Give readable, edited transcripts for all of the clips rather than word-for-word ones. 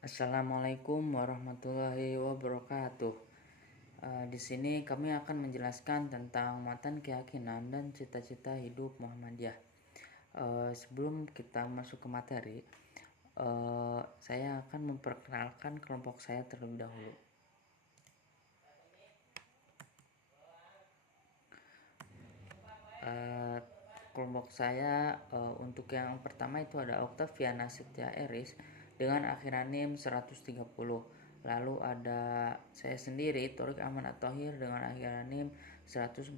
Assalamualaikum warahmatullahi wabarakatuh. Di sini kami akan menjelaskan tentang matan keyakinan dan cita-cita hidup Muhammadiyah. Sebelum kita masuk ke materi, saya akan memperkenalkan kelompok saya terlebih dahulu. Kelompok saya untuk yang pertama itu ada Octaviana Setia Eris dengan akhiran NIM 130. Lalu ada saya sendiri Torik Aman At-Thohir dengan akhiran NIM 149.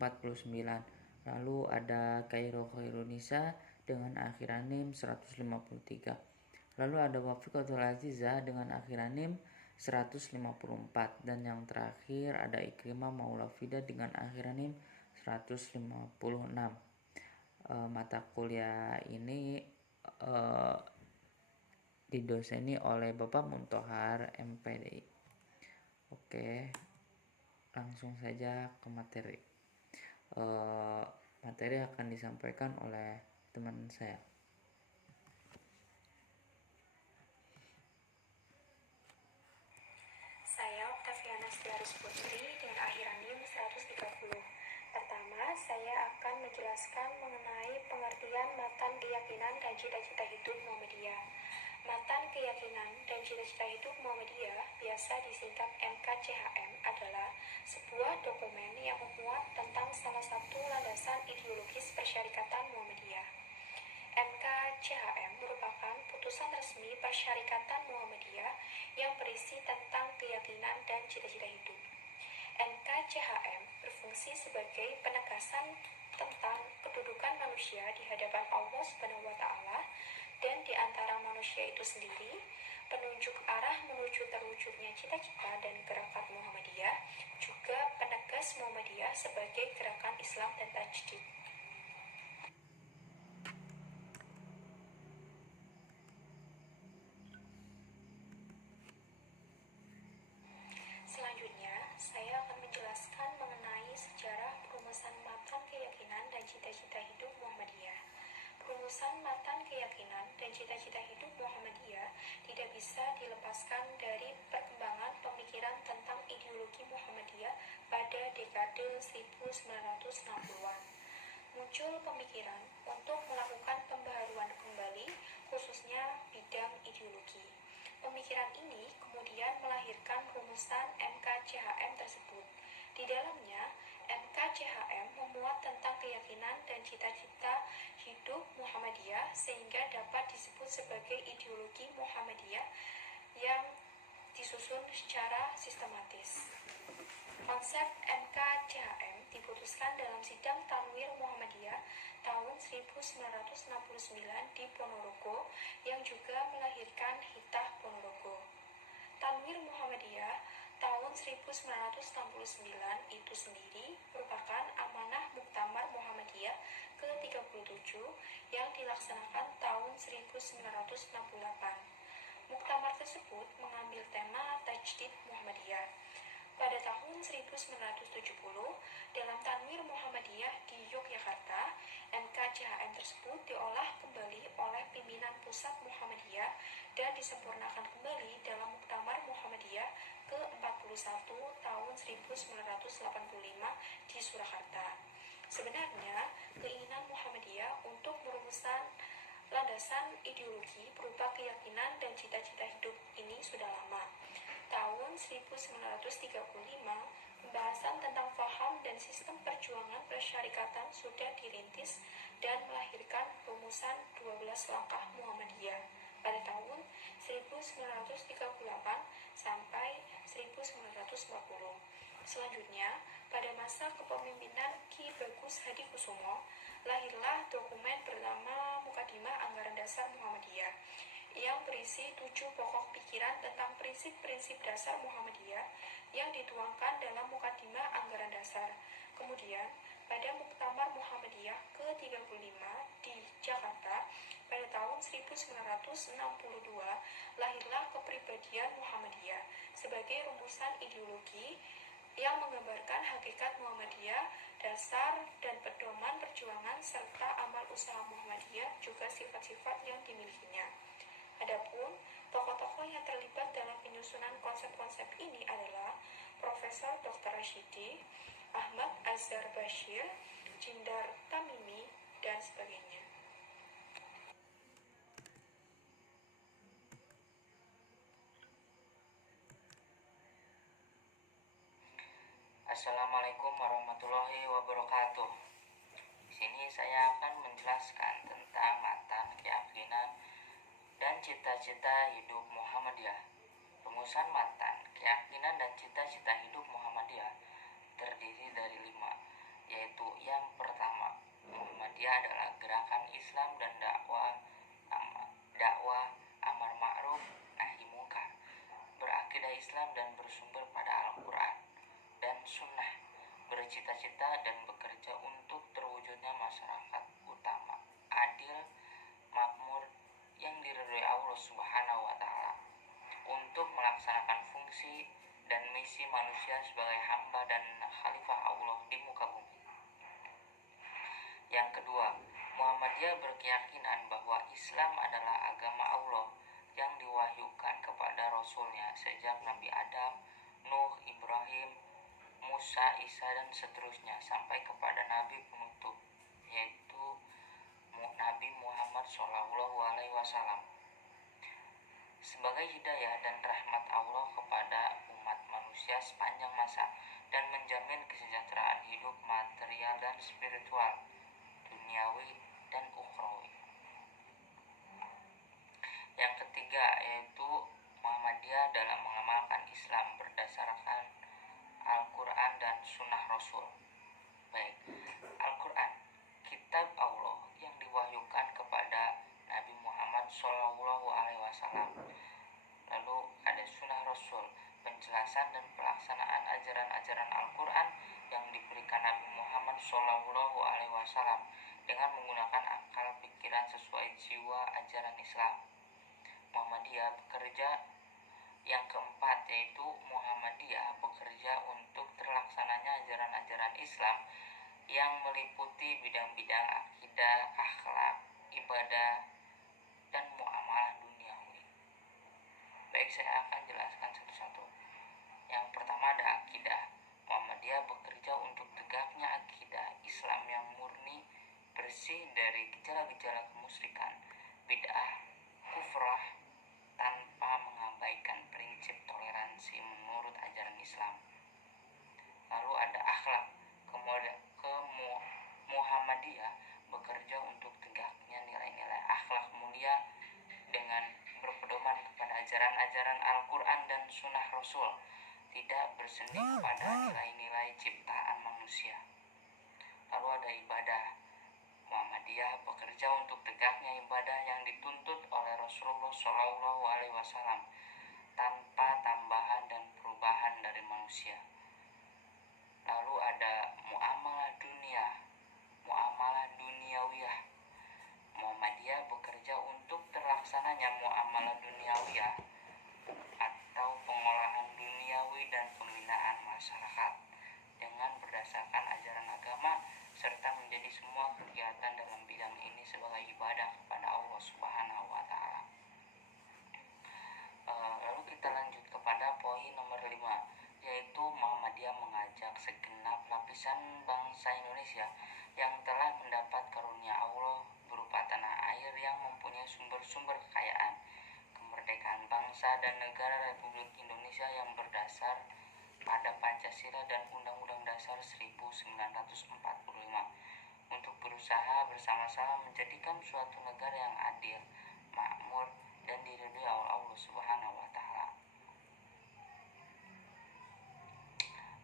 Lalu ada Kairo Khairunisa dengan akhiran NIM 153. Lalu ada Wafiqatul Aziza dengan akhiran NIM 154. Dan yang terakhir ada Ikrimah Maula Fida dengan akhiran NIM 156. Mata kuliah ini didoseni oleh Bapak Muntohar MPDI. Oke, langsung saja ke materi. Materi akan disampaikan oleh teman saya. Saya Octaviana Setiarus Putri dengan akhiran NIM 130. Pertama, saya akan menjelaskan mengenai pengertian matan keyakinan dan cita-cita hidup Muhammadiyah. Matan keyakinan dan cita-cita hidup Muhammadiyah, biasa disingkat MKCHM, adalah sebuah dokumen yang memuat tentang salah satu landasan ideologis persyarikatan Muhammadiyah. MKCHM merupakan putusan resmi Persyarikatan Muhammadiyah yang berisi tentang keyakinan dan cita-cita hidup. MKCHM berfungsi sebagai penegasan tentang kedudukan manusia di hadapan Allah Subhanahu wa Ta'ala dan di antara manusia itu sendiri, penunjuk arah menuju terwujudnya cita-cita dan gerakan Muhammadiyah, juga penegas Muhammadiyah sebagai gerakan Islam dan tajdid. Selanjutnya, saya akan menjelaskan mengenai sejarah perumusan matan keyakinan dan cita-cita hidup Muhammadiyah. Perumusan matan keyakinan dan cita-cita hidup Muhammadiyah tidak bisa dilepaskan dari perkembangan pemikiran tentang ideologi Muhammadiyah pada dekade 1960-an. Muncul pemikiran untuk melakukan pembaharuan kembali, khususnya bidang ideologi. Pemikiran ini kemudian melahirkan rumusan MKCHM tersebut. Di dalamnya, MKCHM memuat tentang keyakinan dan cita-cita hidup Muhammadiyah sehingga dapat disebut sebagai ideologi Muhammadiyah yang disusun secara sistematis. Konsep MKCHM diputuskan dalam sidang Tanwir Muhammadiyah tahun 1969 di Ponorogo yang juga melahirkan Hitah Ponorogo. Tanwir Muhammadiyah tahun 1969 itu sendiri merupakan amanah Muktamar Muhammadiyah ke-37 yang dilaksanakan tahun 1968. Muktamar tersebut mengambil tema Tajdid Muhammadiyah. Pada tahun 1970, dalam Tanwir Muhammadiyah di Yogyakarta, MKCHM tersebut diolah kembali oleh pimpinan pusat Muhammadiyah dan disempurnakan kembali dalam Muktamar Muhammadiyah ke-41 tahun 1985 di Surakarta. Sebenarnya, keinginan Muhammadiyah untuk merumuskan landasan ideologi berupa keyakinan dan cita-cita hidup ini sudah lama. Tahun 1935, pembahasan tentang faham dan sistem perjuangan persyarikatan sudah dirintis dan melahirkan rumusan 12 langkah Muhammadiyah pada tahun 1938 sampai 1940. Selanjutnya, pada masa kepemimpinan Ki Bagus Hadikusumo, lahirlah dokumen bernama Mukadimah Anggaran Dasar Muhammadiyah yang berisi 7 pokok pikiran tentang prinsip-prinsip dasar Muhammadiyah yang dituangkan dalam Mukadimah Anggaran Dasar. Kemudian, pada Muktamar Muhammadiyah ke-35 di Jakarta pada tahun 1962, lahirlah kepribadian Muhammadiyah sebagai rumusan ideologi yang menggambarkan hakikat Muhammadiyah, dasar dan pedoman perjuangan serta amal usaha Muhammadiyah juga sifat-sifat yang dimilikinya. Adapun Tokoh-tokoh yang terlibat dalam penyusunan konsep-konsep ini adalah Profesor Dr. Rashidi, Ahmad Azhar Bashir, Jindar Tamimi, dan sebagainya. Assalamualaikum warahmatullahi wabarakatuh. Di sini saya akan menjelaskan tentang matan, keyakinan, dan cita-cita hidup Muhammadiyah. Rumusan matan, keyakinan, dan cita-cita hidup Muhammadiyah terdiri dari 5, yaitu yang pertama, Muhammadiyah adalah gerakan Islam dan dakwah amar ma'ruf nahi mungkar, berakidah Islam dan bersumber pada Al-Quran dan Sunnah, bercita-cita dan bekerja untuk terwujudnya masyarakat utama, adil, makmur, yang diridhoi Allah Subhanahu wa Ta'ala, untuk melaksanakan fungsi dan misi manusia sebagai hamba dan khalifah Allah di muka bumi. Yang kedua, Muhammadiyah berkeyakinan bahwa Islam adalah agama Allah yang diwahyukan kepada Rasulnya sejak Nabi Adam, Nuh, Ibrahim, Musa, Isa, dan seterusnya sampai kepada Nabi penutup, yaitu Nabi Muhammad SAW, sebagai hidayah dan rahmat Allah kepada umat manusia sepanjang masa dan menjamin kesejahteraan hidup material dan spiritual, duniawi dan ukhrawi. Yang ketiga, yaitu Muhammadiyah dalam mengamalkan Islam berdasarkan Al-Quran dan Sunnah Rasul. Baik, Al-Quran, kitab Allah yang diwahyukan kepada Nabi Muhammad SAW. Lalu ada Sunnah Rasul, penjelasan dan pelaksanaan ajaran-ajaran Al-Quran yang diberikan Nabi Muhammad SAW dengan menggunakan akal pikiran sesuai jiwa ajaran Islam. Muhammadiyah bekerja. Yang keempat, yaitu Muhammadiyah bekerja untuk terlaksananya ajaran-ajaran Islam yang meliputi bidang-bidang akidah, akhlak, ibadah, dan muamalah duniawi. Baik, saya akan jelaskan satu-satu. Yang pertama ada akidah. Muhammadiyah bekerja untuk tegaknya akidah Islam yang murni, bersih dari gejala-gejala kemusyrikan, bid'ah, kufrah, tanpa mengabaikan prinsip toleransi menurut ajaran Islam. Lalu ada akhlak. Muhammadiyah bekerja untuk tegaknya nilai-nilai akhlak mulia dengan berpedoman kepada ajaran-ajaran Al-Quran dan Sunnah Rasul, tidak berseni kepada nilai-nilai ciptaan manusia. Lalu ada ibadah. Muhammadiyah bekerja untuk tegaknya ibadah yang dituntut oleh Rasulullah SAW tanpa tambahan dan perubahan dari manusia. Lalu ada muamalah duniawiyah. Muhammadiyah bekerja untuk terlaksananya muamalah duniawiyah atau pengolahan duniawi dan pembinaan masyarakat dengan berdasarkan ajaran agama, serta menjadi semua kegiatan dalam bidang ini sebagai ibadah kepada Allah Subhanahu wa Ta'ala. Lalu kita lanjut kepada poin nomor 5, yaitu Muhammadiyah mengajak segenap lapisan bangsa Indonesia yang telah mendapat karunia Allah berupa tanah air yang mempunyai sumber-sumber kekayaan, kemerdekaan bangsa dan negara Republik Indonesia yang berdasar pada Pancasila dan Undang-Undang Dasar 1945, untuk berusaha bersama-sama menjadikan suatu negara yang adil, makmur, dan diridhoi Allah Subhanahu wa Ta'ala.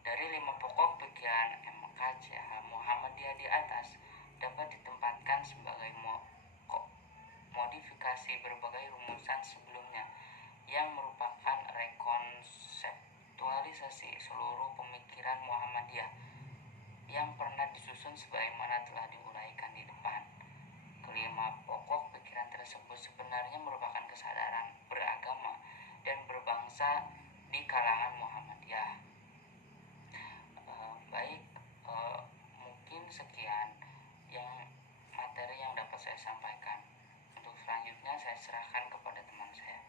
Dari 5 pokok pikiran MKCH Muhammadiyah di atas dapat ditempatkan sebagai modifikasi berbagai rumusan sebelumnya yang merupakan rekonseptualisasi seluruh pemikiran Muhammadiyah yang pernah disusun sebagaimana telah diuraikan di depan. Kelima pokok pikiran tersebut sebenarnya merupakan kesadaran beragama dan berbangsa di kalangan Muhammadiyah. Mungkin sekian materi yang dapat saya sampaikan. Untuk selanjutnya saya serahkan kepada teman saya.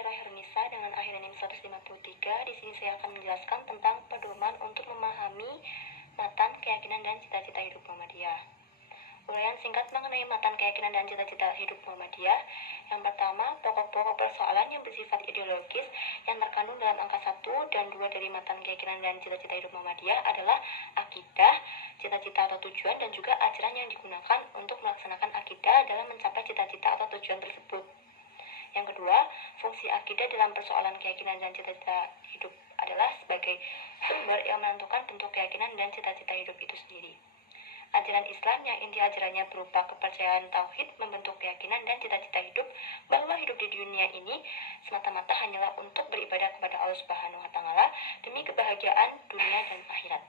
Khairul Nisa dengan akhiran 153. Di sini saya akan menjelaskan tentang pedoman untuk memahami matan keyakinan dan cita-cita hidup Muhammadiyah. Uraian singkat mengenai matan keyakinan dan cita-cita hidup Muhammadiyah. Yang pertama, pokok-pokok persoalan yang bersifat ideologis yang terkandung dalam angka 1 dan 2 dari matan keyakinan dan cita-cita hidup Muhammadiyah adalah akidah, cita-cita atau tujuan, dan juga ajaran yang digunakan untuk melaksanakan akidah dalam mencapai cita-cita atau tujuan tersebut. Yang kedua, fungsi akidah dalam persoalan keyakinan dan cita-cita hidup adalah sebagai sumber yang menentukan bentuk keyakinan dan cita-cita hidup itu sendiri. Ajaran Islam yang inti ajarannya berupa kepercayaan tauhid membentuk keyakinan dan cita-cita hidup bahwa hidup di dunia ini semata-mata hanyalah untuk beribadah kepada Allah Subhanahu wa taala demi kebahagiaan dunia dan akhirat.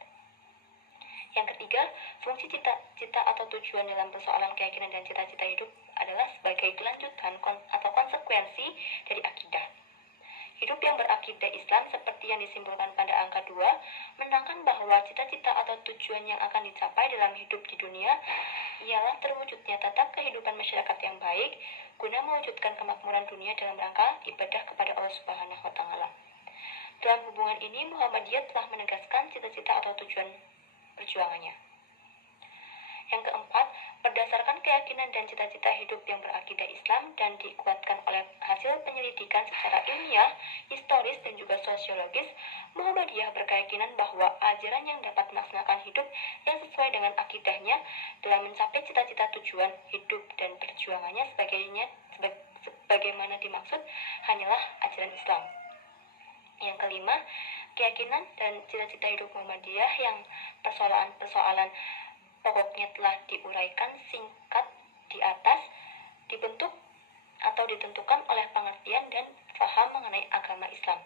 Yang ketiga, fungsi cita-cita atau tujuan dalam persoalan keyakinan dan cita-cita hidup adalah sebagai kelanjutan atau konsekuensi dari akidah. Hidup yang berakidah Islam seperti yang disimpulkan pada angka 2 menerangkan bahwa cita-cita atau tujuan yang akan dicapai dalam hidup di dunia ialah terwujudnya tata kehidupan masyarakat yang baik guna mewujudkan kemakmuran dunia dalam rangka ibadah kepada Allah Subhanahu wa taala. Dalam hubungan ini Muhammadiyah telah menegaskan cita-cita atau tujuan perjuangannya. Yang keempat, berdasarkan keyakinan dan cita-cita hidup yang berakidah Islam dan dikuatkan oleh hasil penyelidikan secara ilmiah, historis, dan juga sosiologis, Muhammadiyah berkeyakinan bahwa ajaran yang dapat melaksanakan hidup yang sesuai dengan akidahnya dalam mencapai cita-cita tujuan hidup dan perjuangannya sebagaimana dimaksud hanyalah ajaran Islam. Yang kelima, keyakinan dan cita-cita hidup Muhammadiyah yang persoalan-persoalan pokoknya telah diuraikan singkat di atas, dibentuk atau ditentukan oleh pengertian dan faham mengenai agama Islam.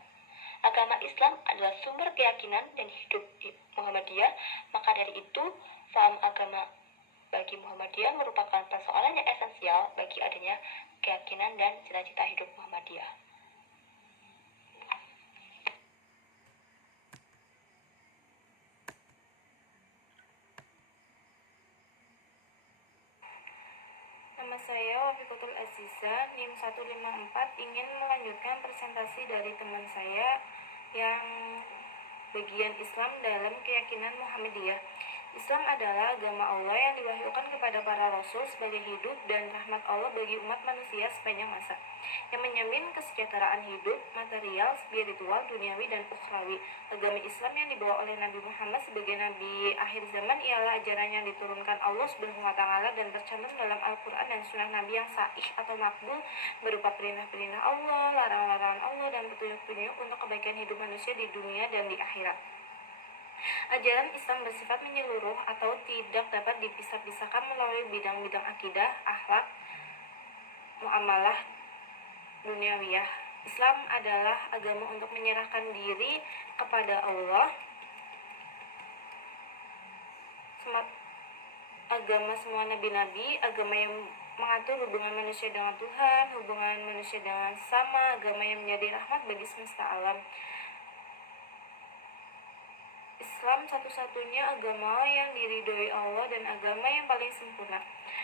Agama Islam adalah sumber keyakinan dan hidup Muhammadiyah, maka dari itu, faham agama bagi Muhammadiyah merupakan persoalan yang esensial bagi adanya keyakinan dan cita-cita hidup Muhammadiyah. Nama saya Wafikatul Aziza, NIM 154, ingin melanjutkan presentasi dari teman saya yang bagian Islam dalam keyakinan Muhammadiyah. Islam adalah agama Allah yang diwahyukan kepada para rasul sebagai hidup dan rahmat Allah bagi umat manusia sepanjang masa, yang menjamin kesejahteraan hidup, material, spiritual, duniawi, dan ukhrawi. Agama Islam yang dibawa oleh Nabi Muhammad sebagai Nabi akhir zaman ialah ajaran yang diturunkan Allah Subhanahu wa taala dan tercantum dalam Al-Quran dan Sunnah Nabi yang sahih atau makbul berupa perintah-perintah Allah, larangan-larangan Allah, dan petunjuk-petunjuk untuk kebaikan hidup manusia di dunia dan di akhirat. Ajaran Islam bersifat menyeluruh atau tidak dapat dipisah-pisahkan melalui bidang-bidang akidah, akhlak, muamalah, duniawiyah. Islam adalah agama untuk menyerahkan diri kepada Allah, agama semua nabi-nabi, agama yang mengatur hubungan manusia dengan Tuhan, hubungan manusia dengan sesama, agama yang menjadi rahmat bagi semesta alam. Islam satu-satunya agama yang diridhoi Allah dan agama yang paling sempurna.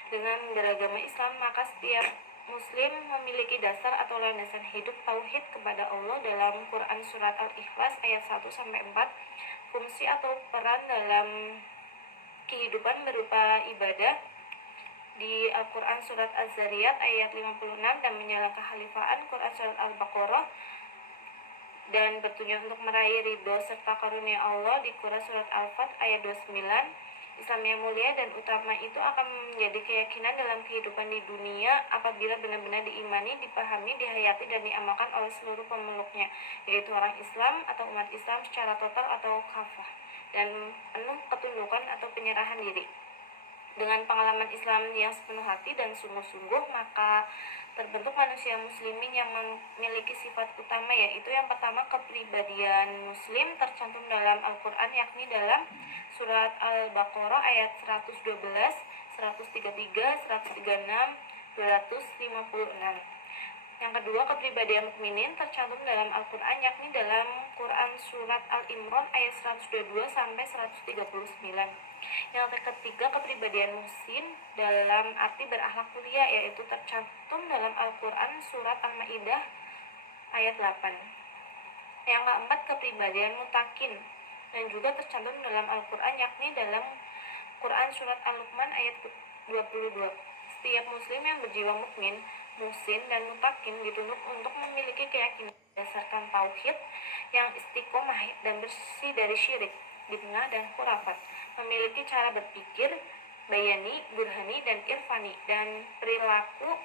Dengan beragama Islam, maka setiap Muslim memiliki dasar atau landasan hidup tauhid kepada Allah dalam Quran Surat Al-Ikhlas ayat 1-4. Fungsi atau peran dalam kehidupan berupa ibadah di Al-Quran Surat Az-Zariyat ayat 56 dan menyalakan kehalifaan Quran Surat Al-Baqarah dan petunjuk untuk meraih ridho serta karunia Allah di Quran Surat Al-Fat ayat 29. Islam yang mulia dan utama itu akan menjadi keyakinan dalam kehidupan di dunia apabila benar-benar diimani, dipahami, dihayati, dan diamalkan oleh seluruh pemeluknya, yaitu orang Islam atau umat Islam secara total atau kafah, dan penuh ketundukan atau penyerahan diri. Dengan pengalaman Islam yang sepenuh hati dan sungguh-sungguh, maka terbentuk manusia muslimin yang memiliki sifat utama, yaitu yang pertama, kepribadian muslim tercantum dalam Al-Quran, yakni dalam Surat Al-Baqarah ayat 112, 133, 136, 256. Yang kedua, kepribadian mukminin tercantum dalam Al-Quran, yakni dalam Quran Surat Al-Imran ayat 122-139. Yang ketiga, kepribadian muhsin dalam arti berakhlak mulia, yaitu tercantum dalam Al-Quran Surat Al-Ma'idah ayat 8. Yang keempat, kepribadian mutakin, dan juga tercantum dalam Al-Quran, yakni dalam Quran Surat Al-Luqman ayat 22. Setiap muslim yang berjiwa mukmin, muhsin, dan mutakin dituntut untuk memiliki keyakinan berdasarkan tauhid yang istiqomah dan bersih dari syirik, bid'ah, dan khurafat, memiliki cara berpikir bayani, burhani, dan irfani, dan perilaku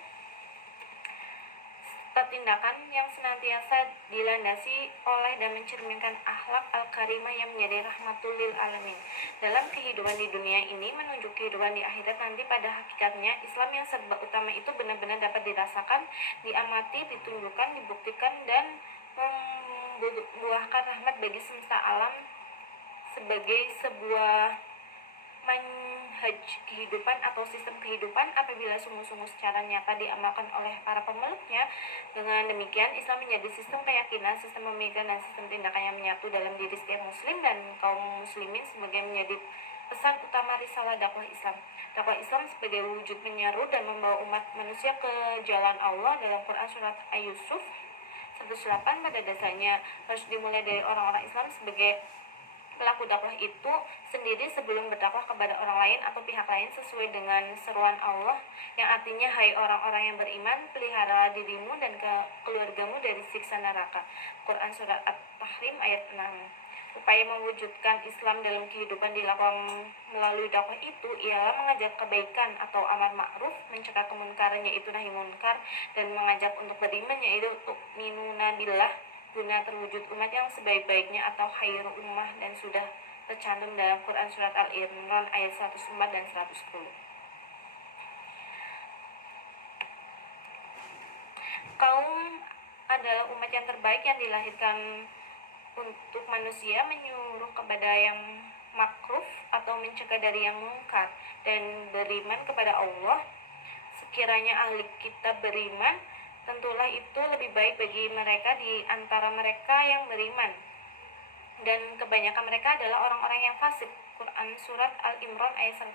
tindakan yang senantiasa dilandasi oleh dan mencerminkan akhlak al-karimah yang menjadi rahmatul lil alamin dalam kehidupan di dunia ini menuju kehidupan di akhirat nanti. Pada hakikatnya Islam yang serba utama itu benar-benar dapat dirasakan, diamati, ditunjukkan, dibuktikan, dan membuahkan rahmat bagi semesta alam sebagai sebuah manhaj kehidupan atau sistem kehidupan apabila sungguh-sungguh secara nyata diamalkan oleh para pemeluknya. Dengan demikian Islam menjadi sistem keyakinan, sistem pemikiran, dan sistem tindakan yang menyatu dalam diri setiap muslim dan kaum muslimin sebagai menjadi pesan utama risalah dakwah Islam. Dakwah Islam sebagai wujud menyeru dan membawa umat manusia ke jalan Allah dalam Quran Surat Yusuf 108 pada dasarnya harus dimulai dari orang-orang Islam sebagai pelaku dakwah itu sendiri sebelum berdakwah kepada orang lain atau pihak lain sesuai dengan seruan Allah yang artinya, hai orang-orang yang beriman, peliharalah dirimu dan keluargamu dari siksa neraka. Quran Surat At-Tahrim ayat 6. Upaya mewujudkan Islam dalam kehidupan dilakukan melalui dakwah itu ialah mengajak kebaikan atau amar ma'ruf, mencegah kemunkaran yaitu nahi munkar, dan mengajak untuk beriman yaitu untuk minuna billah, guna terwujud umat yang sebaik-baiknya atau khairul ummah, dan sudah tercantum dalam Quran Surat Al-Imran ayat 104 dan 110. Kaum adalah umat yang terbaik yang dilahirkan untuk manusia, menyuruh kepada yang makruf atau mencegah dari yang mungkar, dan beriman kepada Allah. Sekiranya ahli kitab beriman, tentulah itu lebih baik bagi mereka di antara mereka yang beriman, dan kebanyakan mereka adalah orang-orang yang fasik. Quran Surat Al-Imran ayat 110.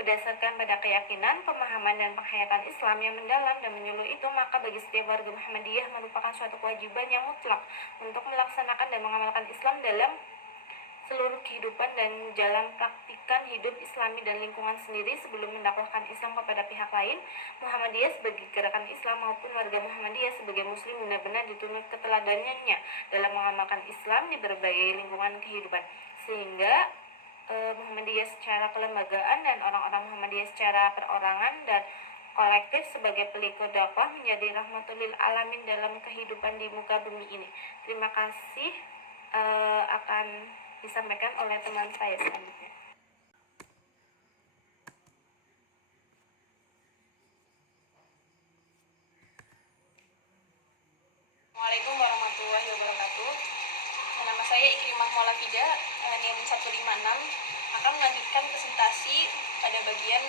Berdasarkan pada keyakinan, pemahaman, dan penghayatan Islam yang mendalam dan menyeluruh itu, maka bagi setiap warga Muhammadiyah merupakan suatu kewajiban yang mutlak untuk melaksanakan dan mengamalkan Islam dalam seluruh kehidupan dan jalan praktikan hidup Islami dan lingkungan sendiri sebelum mendakwahkan Islam kepada pihak lain. Muhammadiyah sebagai gerakan Islam maupun warga Muhammadiyah sebagai muslim benar-benar dituntut keteladanannya dalam mengamalkan Islam di berbagai lingkungan kehidupan, sehingga Muhammadiyah secara kelembagaan dan orang-orang Muhammadiyah secara perorangan dan kolektif sebagai pelikut dakwah menjadi rahmatul lil alamin dalam kehidupan di muka bumi ini. Terima kasih. Akan disampaikan oleh teman saya selanjutnya. Assalamualaikum warahmatullahi wabarakatuh. Nama saya Ikrimah Maulafida, NIM 156, akan melanjutkan presentasi pada bagian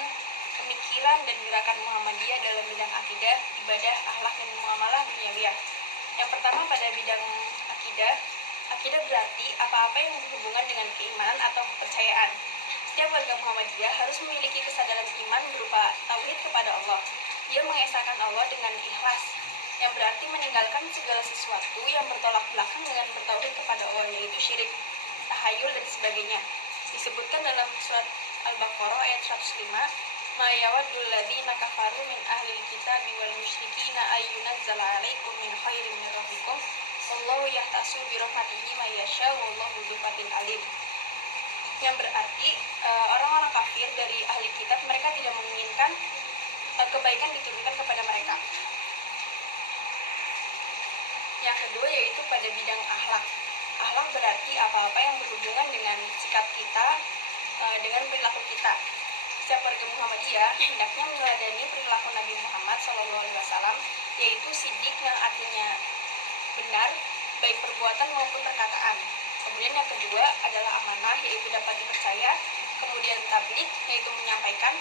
pemikiran dan gerakan Muhammadiyah dalam bidang akidah, ibadah, akhlak, dan muamalah duniawiyah. Yang pertama pada bidang akidah. Akidah berarti apa-apa yang berhubungan dengan keimanan atau kepercayaan. Setiap warga Muhammadiyah harus memiliki kesadaran iman berupa tauhid kepada Allah. Dia mengesahkan Allah dengan ikhlas, yang berarti meninggalkan segala sesuatu yang bertolak belakang dengan bertauhid kepada Allah, yaitu syirik, tahayul, dan sebagainya. Disebutkan dalam surat Al-Baqarah ayat 105, "Ma yawaddul ladzina kafaru min ahlil kitabi wal musyrikina ayyunazzala 'alaikum min khairin min rabbikum wallahu yahtasu bi rahmatihi may yasha wallahu dzul fadlin alim." Yang berarti orang-orang kafir dari ahli kitab, mereka tidak menginginkan kebaikan diturunkan kepada mereka. Yang kedua yaitu pada bidang akhlak. Akhlak berarti apa-apa yang berhubungan dengan sikap kita, dengan perilaku kita. Setiap warga Muhammadiyah hendaknya meneladani perilaku Nabi Muhammad SAW, yaitu sidik yang artinya benar, baik perbuatan maupun perkataan. Kemudian yang kedua adalah amanah, yaitu dapat dipercaya. Kemudian tabligh, yaitu menyampaikan,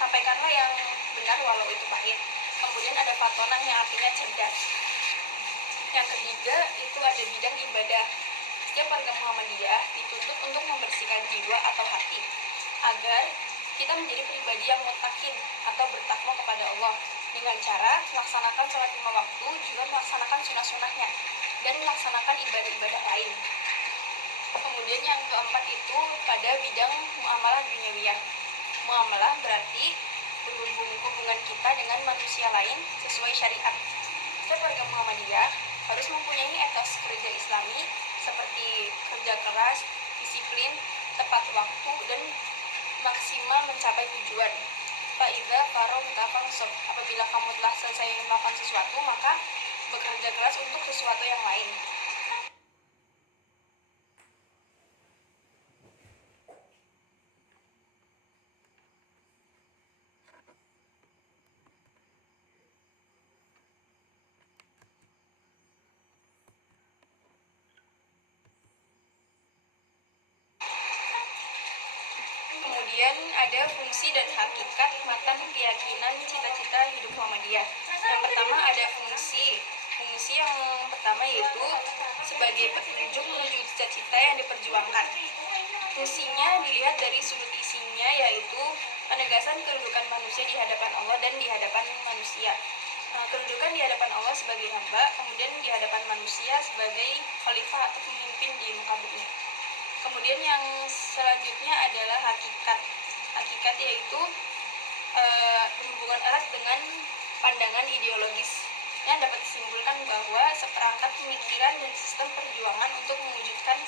sampaikanlah yang benar walau itu pahit. Kemudian ada fatonah yang artinya cerdas. Yang ketiga itu ada bidang ibadah. Setiap warga Muhammadiyah dituntut untuk membersihkan jiwa atau hati agar kita menjadi pribadi yang mutakin atau bertakwa kepada Allah. dengan cara melaksanakan sholat 5 waktu, juga melaksanakan sunnah-sunnahnya, dan melaksanakan ibadah-ibadah lain. Kemudian yang keempat itu pada bidang muamalah duniawiyah. Muamalah berarti hubungan kita dengan manusia lain sesuai syariat. Setiap warga Muhammadiyah harus mempunyai etos kerja Islami seperti kerja keras, disiplin, tepat waktu, dan maksimal mencapai tujuan. Fa'idza faragta fansab. Apabila kamu telah selesai melakukan sesuatu, maka bekerja keras untuk sesuatu yang lain. Kemudian ada fungsi dan hakikat matan keyakinan cita-cita hidup Muhammadiyah. Yang pertama ada fungsi. Fungsi yang pertama yaitu sebagai petunjuk menuju cita-cita yang diperjuangkan. Fungsinya dilihat dari sudut isinya, yaitu penegasan kedudukan manusia di hadapan Allah dan di hadapan manusia. Kedudukan di hadapan Allah sebagai hamba, kemudian di hadapan manusia sebagai khalifah atau pemimpin di muka bumi. Kemudian yang selanjutnya adalah hakikat. Hakikat yaitu berhubungan erat dengan pandangan ideologis yang dapat disimpulkan bahwa seperangkat pemikiran dan sistem perjuangan untuk mewujudkan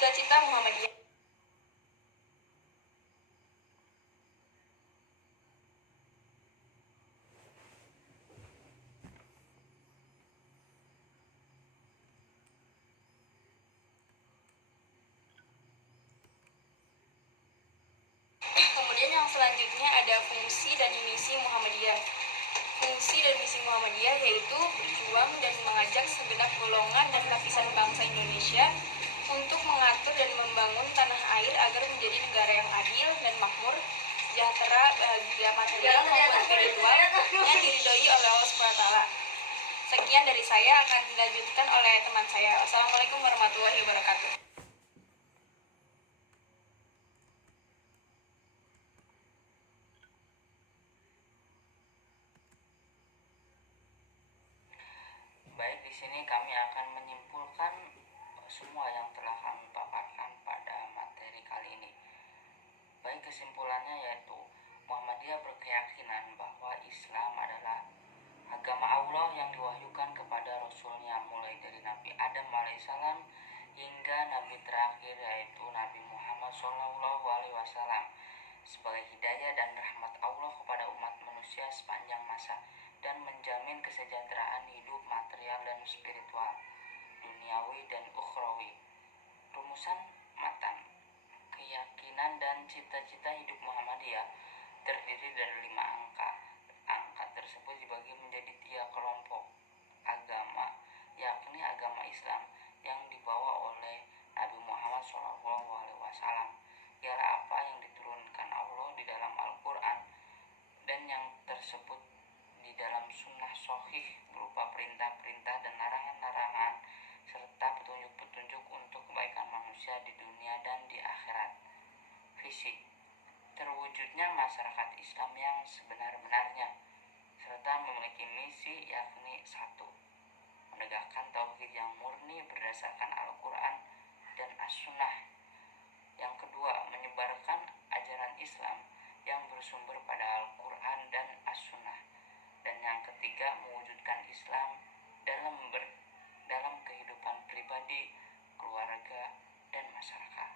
cita-cita Muhammadiyah. Kemudian yang selanjutnya ada fungsi dan misi Muhammadiyah. Fungsi dan misi Muhammadiyah yaitu berjuang dan mengajak segenap golongan dan lapisan bangsa Indonesia untuk mengatur dan membangun tanah air agar menjadi negara yang adil dan makmur, sejahtera, bahagia material maupun spiritual yang diridhoi oleh Allah SWT. Sekian dari saya, akan dilanjutkan oleh teman saya. Wassalamualaikum warahmatullahi wabarakatuh. Baik, di sini kami akan menyimpulkan semua yang telah kami paparkan pada materi kali ini. Baik, kesimpulannya yaitu Muhammadiyah berkeyakinan bahwa Islam adalah agama Allah yang diwahyukan kepada Rasulnya mulai dari Nabi Adam alaihissalam hingga Nabi terakhir yaitu Nabi Muhammad SAW sebagai hidayah dan rahmat Allah kepada umat manusia sepanjang masa dan menjamin kesejahteraan hidup material dan spiritual, duniawi dan ukhrawi. Rumusan matan keyakinan dan cita-cita hidup Muhammadiyah terdiri dari 5 angka. Angka tersebut dibagi menjadi 3 kelompok agama, yakni agama Islam yang dibawa oleh Nabi Muhammad SAW, ialah apa yang diturunkan Allah di dalam Al-Quran dan yang tersebut di dalam sunnah sahih berupa perintah-perintah dan larangan-larangan serta petunjuk-petunjuk untuk kebaikan manusia di dunia dan di akhirat. Visi terwujudnya masyarakat Islam yang sebenar-benarnya serta memiliki misi yakni 1. Menegakkan tauhid yang murni berdasarkan Al-Quran dan As-Sunnah. Yang kedua, menyebarkan ajaran Islam yang bersumber pada Al-Quran dan As-Sunnah. Dan yang ketiga, mewujudkan Islam dalam kehidupan pribadi, keluarga, dan masyarakat.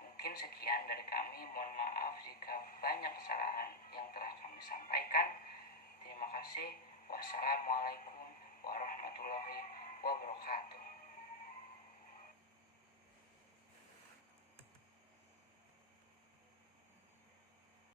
Mungkin sekian dari kami, mohon maaf jika banyak kesalahan yang telah kami sampaikan. Terima kasih. Wassalamualaikum warahmatullahi wabarakatuh.